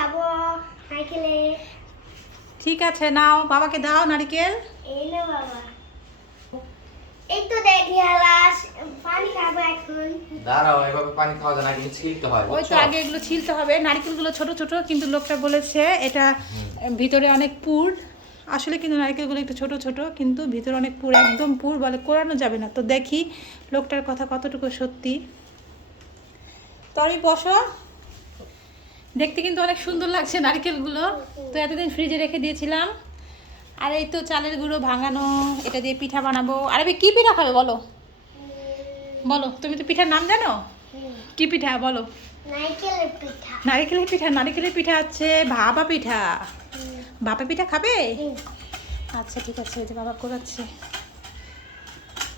খাবো নারকেলে। ঠিক আছে, নাও বাবাকে দাও নারকেল। এই না বাবা, এই তো দেখি হালাস পানি খাবো এখন। দাঁড়াও, এভাবে পানি খাওয়া যায় না, কিন্তু ছিলতে হয়। ওই তো আগে এগুলো ছিলতে হবে। নারকেলগুলো ছোট ছোট, কিন্তু লোকটা বলেছে এটা ভিতরে অনেক পুর। আসলে কিন্তু নারকেলগুলো একটু ছোট ছোট, কিন্তু ভিতরে অনেক পুর, একদম পুর, বলে কোরানো যাবে না। তো দেখি লোকটার কথা কতটুকু সত্যি। তো আমি বসো, দেখতে কিন্তু অনেক সুন্দর লাগছে নারকেলগুলো। তো এতদিন ফ্রিজে রেখে দিয়েছিলাম। আর এই তো চালের গুঁড়ো ভাঙানো, এটা দিয়ে পিঠা বানাবো। আর কি পিঠা খাবে বলো? বলো, তুমি তো পিঠার নাম জানো? কি পিঠা বলো? নারকেলের পিঠা। নারকেলের পিঠা, নারকেলের পিঠা আছে ভাপা পিঠা। ভাপা পিঠা খাবে? আচ্ছা ঠিক আছে, এই যে বাবা করাচ্ছে।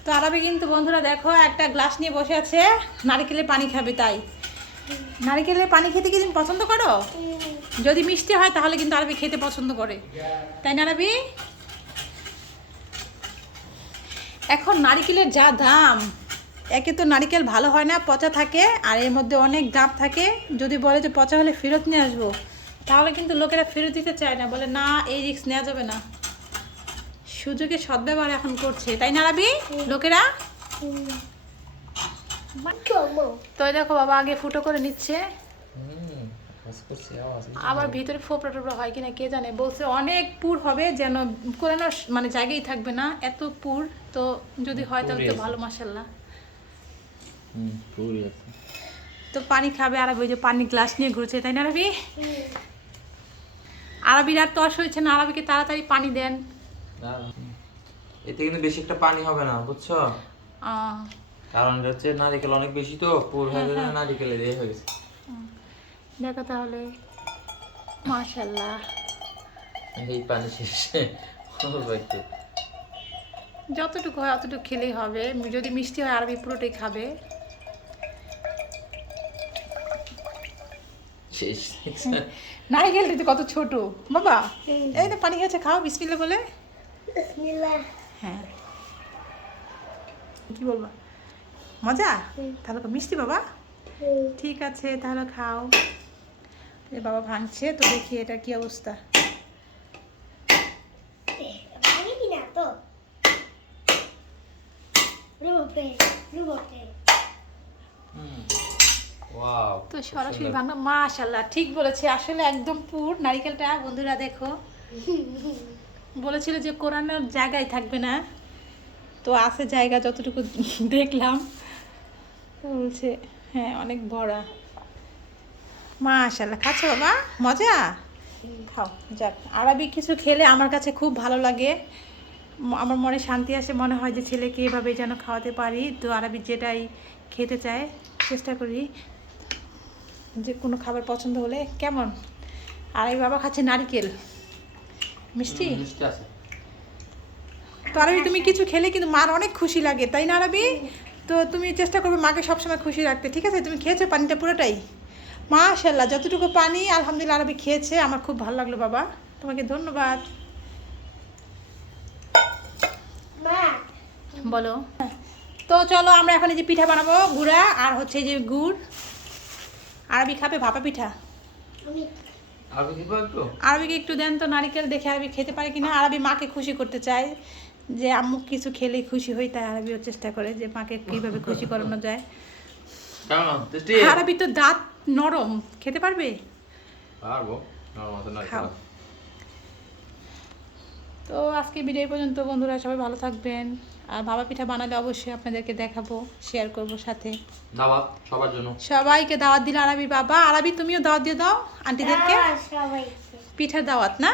তো আরবি কিন্তু বন্ধুরা দেখো একটা গ্লাস নিয়ে বসে আছে, নারকেলের পানি খাবে। তাই নারকেলের পানি খেতে কি তুমি পছন্দ করো? যদি মিষ্টি হয় তাহলে কিন্তু আরবি খেতে পছন্দ করে, তাই না আরবি? এখন নারকেলের যা দাম, একে তো নারকেল ভালো হয় না, পচা থাকে, আর এর মধ্যে অনেক দাম থাকে। যদি বলে যে পচা হলে ফেরত নিয়ে আসবো, তাহলে কিন্তু লোকেরা ফেরত দিতে চায় না, বলে না এই রিস্ক নেওয়া যাবে না। সুযোগে সদ্ব্যবহার এখন করছে, তাই না আরবি লোকেরা? তো দেখো বাবা আগে ফুটো করে নিচ্ছে, আবার ভিতরে ফোপড়া টোপড়া হয় কিনা কে জানে। বলছে অনেক পুর হবে, যেন কোরানো মানে জায়গায় থাকবে না, এত পুর। তো যদি হয় তাহলে তো ভালো, মাশাআল্লাহ। তো পানি খাবে আরবি, ওই যে পানি গ্লাস নিয়ে ঘুরছে, তাই না আরবি? আরবির আর তর্স হয়েছে না, আরবিকে তাড়াতাড়ি পানি দেন। এতে কিন্তু বেশি একটা পানি হবে না, বুঝছো? কারণ এটা হচ্ছে নারকেল অনেক বেশি, তো পুর হয়ে গেছে, নারকেলের ইয়ে হয়ে গেছে। দেখো তাহলে, মাশাআল্লাহ। এই পানি শেষ যতটুকু হয় অতটুকু খেলেই হবে। যদি মিষ্টি হয় আরবি পুরোটাই খাবে। শেষ। নারকেলটা তো কত ছোট বাবা। এই না পানি খেয়েছে, খাও বিসমিল্লাহ বলে। বিসমিল্লাহ। হ্যাঁ, কি বলবা? মজা? তাহলে তো মিষ্টি বাবা। ঠিক আছে তাহলে খাও। এ বাবা ভাঙছে, তো দেখি এটা কি অবস্থা। পানি কিনা তো রুবতে রুবতে। ওয়াও, তো সরাসরি ভাঙা, মাশাআল্লাহ ঠিক বলেছে। আসলে একদম পুর নারকেলটা বন্ধুরা দেখো। বলেছিল যে কোরানোর জায়গায় থাকবে না, তো আছে জায়গা যতটুকু দেখলাম। বলছে হ্যাঁ অনেক বড়া। মাশাআল্লাহ, খাচ্ছো বাবা? মজা? খাও। যাক, আরবি কিছু খেলে আমার কাছে খুব ভালো লাগে, আমার মনে শান্তি আসে। মনে হয় যে ছেলেকে এভাবে যেন খাওয়াতে পারি। তো আরবি যেটাই খেতে চায় চেষ্টা করি, যে কোনো খাবার পছন্দ হলে। কেমন আরবি বাবা খাচ্ছে নারকেল মিষ্টি? আছে। তো আরবি তুমি কিছু খেলে কিন্তু মার অনেক খুশি লাগে, তাই না আরবি? তো তুমি চেষ্টা করবে মাকে সবসময় খুশি রাখতে, ঠিক আছে? তুমি খেয়েছো পানিটা পুরোটাই? মাশাআল্লাহ, যতটুকু পানি আলহামদুলিল্লাহ আরবি খেয়েছে। আমার খুব ভালো লাগলো বাবা, তোমাকে ধন্যবাদ। মা বলো। তো চলো আমরা এখন এই যে পিঠা বানাবো, গুড়া আর হচ্ছে এই যে গুড়। আরবি খাবে ভাপা পিঠা। আমি আরবি দিব একটু? আরবিকে একটু দেন তো নারকেল, দেখে আরবি খেতে পারে কিনা। আরবি মাকে খুশি করতে চায়, যে আম্মু কিছু খেলেই খুশি হই, তাই আরবিও চেষ্টা করে যে মাকে কিভাবে খুশি করানো যায়। কেমন টেস্টি? আরবি তো দাঁত নরম, খেতে পারবে? পারবো, নরম আছে না? খাও। তো আজকে ভিডিও পর্যন্ত বন্ধুরা, সবাই ভালো থাকবেন। আর ভাপা পিঠা বানালে অবশ্যই আপনাদেরকে দেখাবো, শেয়ার করব সাথে। দাওয়াত সবার জন্য, সবাইকে দাওয়াত দিলে আরবির বাবা। আরবি তুমিও দাওয়াত দিয়ে দাও আন্টিদেরকে, সবাইকে পিঠার দাওয়াত না?